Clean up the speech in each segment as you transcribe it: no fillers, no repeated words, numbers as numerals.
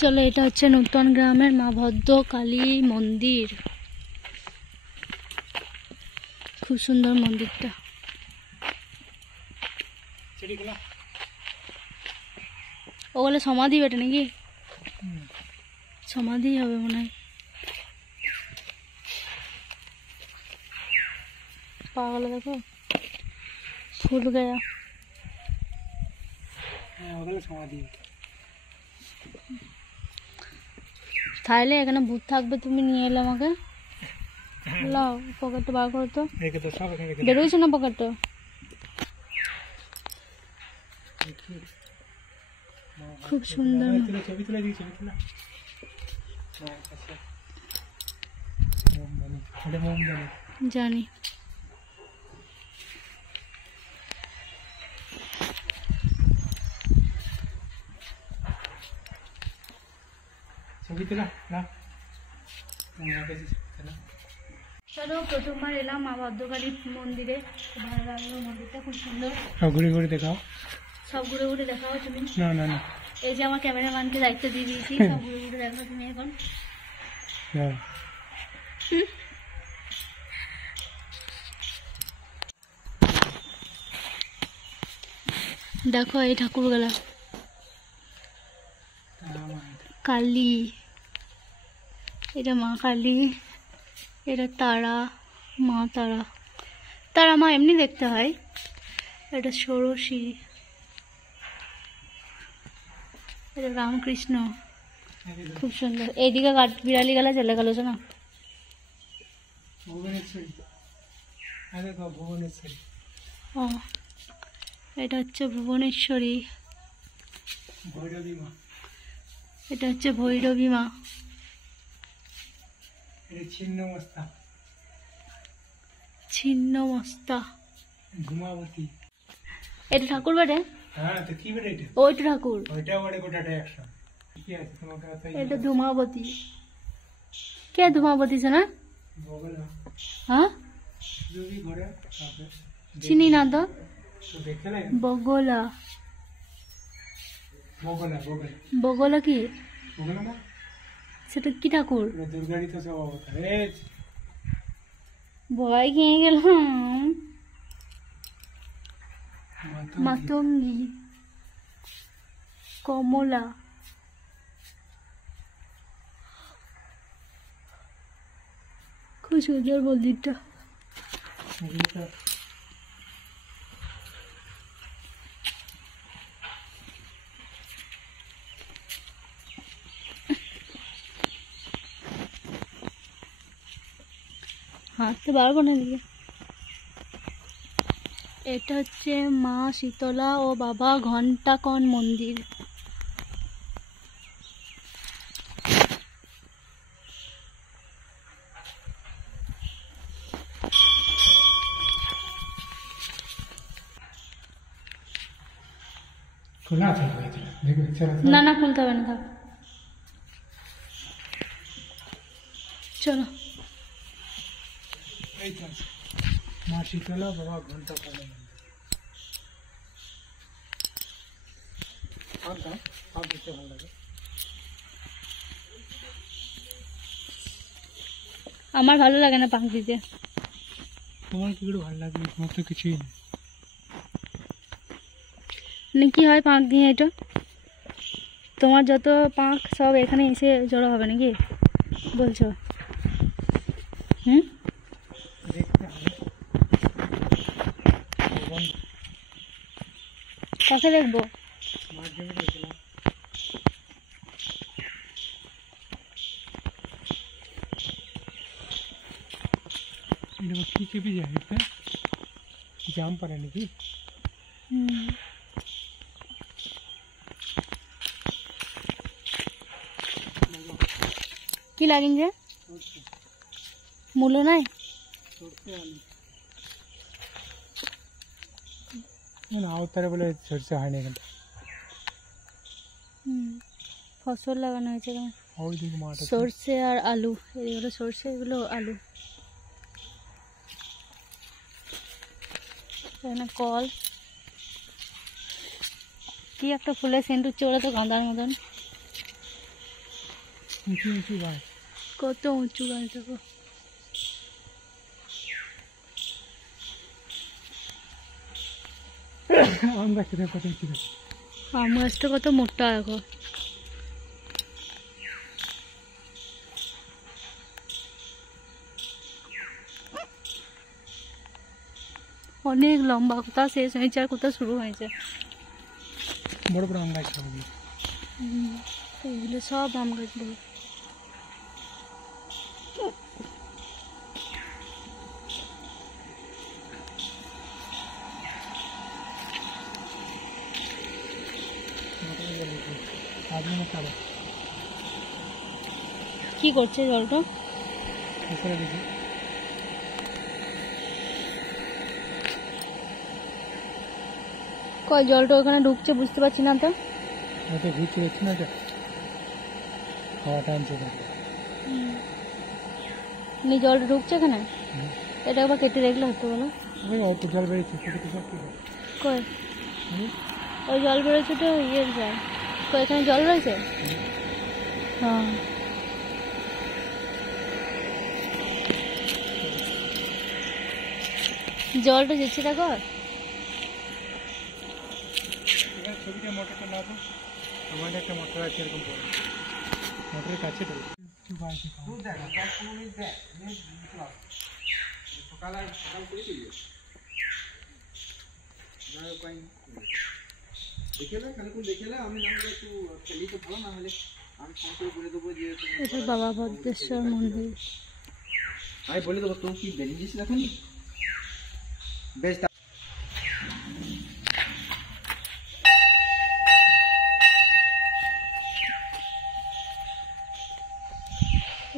চলো, এটা হচ্ছে নূতন গ্রামের মা ভদ্র কালী মন্দির। খুব সুন্দর মন্দিরটা। ওগুলো সমাধি বেটে নাকি? সমাধি হবে মনে হয়। পাগল দেখো, ফুল গায়া। তাহলে এখানে ভূত থাকবে, তুমি নিয়ে এলে আমাকে। লাও, পকেটটা বার করো তো। বেরোইছে না পকেটটা? খুব সুন্দর। জানি। চলো, প্রথমবার এলাম মা ভদ্রকালী মন্দিরে। ভালো লাগলো, মন্দিরটা খুব সুন্দর। সব ঘুরে ঘুরে দেখাও। সব ঘুরে ঘুরে দেখাও তুমি? না না না, এই যে আমার ক্যামেরাম্যানকে দায়িত্ব দিয়ে দিয়েছি, সব ঘুরে ঘুরে দেখাও তুমি এখন। দেখো এই ঠাকুরগুলা, কালী, এটা মা কালী, এটা তারা, মা তারা। তারা মা এমনি দেখতে হয়। এটা ষোড়শী, এটা রামকৃষ্ণ। খুব সুন্দর। এইদিকে বিড়ালি গেলা চলে গেল না। ও, এটা হচ্ছে ভুবনেশ্বরী, এটা হচ্ছে ভৈরবী মা। ছিন্ন মস্তা, ধূমাবতী। এটা ঠাকুর বাড়ে? হ্যাঁ, তো কি বেটে? ওইটা ঠাকুর, ওইটা বড় গোটাটা 100। কি আছে তোমার কাছে? এটা ধূমাবতী। কে ধূমাবতী না? বগলা। হ্যাঁ, যদি ঘরে চিনি না তো। দেখতে না? বগলা। বগলা বগলা বগলা কি? বগলা না, সেটা কি ঠাকুর? দুর্গারই তো সব অবতার। ভয় খেয়ে গেলাম। মাতঙ্গী, কমলা। খুব সুন্দর মন্দিরটা। হাঁটতে পারবো না দিকে। এটা হচ্ছে মা শীতলা ও বাবা ঘণ্টাকন মন্দির। না না, খুলতে হবে না, থাক। চলো। মা শীতলা বাবা ঘণ্টাকন। আমার ভালো লাগে না পাঁক দিতে। তোমার কি করে ভালো লাগে? তোমার তো কিছুই নেই। মানে কি হয় পাঁক দিয়ে? এটা তোমার যত পাঁক সব এখানে এসে জড়ো হবে নাকি বলছো? কাকে দেখবো? কি চেপে যায়? জাম পারে নাকি? কি লাগিন যে মূলো নাই? আওতারে বলে সরষে হয় না এখানটা। ফসল লাগানো হয়েছে এখানে, সরষে আর আলু। এগুলো সরষে, এগুলো আলু। এখানে কল। কি একটা ফুলের সেন্ট উঠছে, ওরা তো গাঁদার মতন। উঁচু উঁচু গাছ। কত উঁচু গাছ দেখো। আম গাছটা দেখো কত উঁচু গাছ। আম গাছটা কত মোটা দেখো। অনেক লম্বা, কোথাও শেষ হয়েছে আর কোথাও শুরু হয়েছে। বড় বড় আম গাছ হবে। এগুলো সব আম গাছগুলো। কি করছে জলটা? কই জলটা ওখানে ঢুকছে বুঝতে পারছি না তো। ঘুরতে যাচ্ছি না, হাওয়া টানছে। জলটা ঢুকছে এখানে, এটা একবার কেটে দেখলে হতো বলো। অল্প জল বেরিয়েছে, কই ওই জল বেরোচ্ছে তো ইয়ের জল। কই এখানে জল রয়েছে? হ্যাঁ জলটা যেচ্ছে দেখো। ছবিটা মোটরটা নাবো, আমাদের একটা মোটর আছে এরকম বড়, মোটরের কাছে এটা বাবা ভদ্রেশ্বর মন্দির। আমি বলে দেবো তুই কি বেরিয়েছিস এখন বেশ।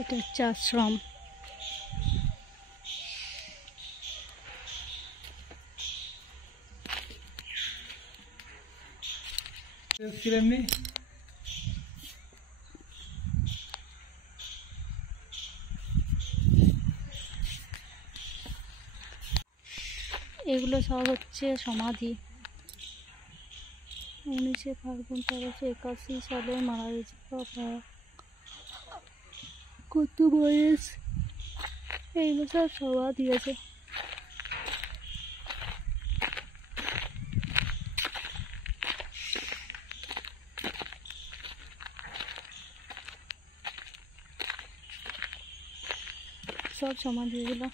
এটা হচ্ছে আশ্রম। এমনি এগুলো সব হচ্ছে সমাধি। 19শে ফাল্গুন 1381 সালে মারা গেছে বাবা। কত বয়স। এইগুলো সব সমাধি আছে। সব সমাধি এগুলো।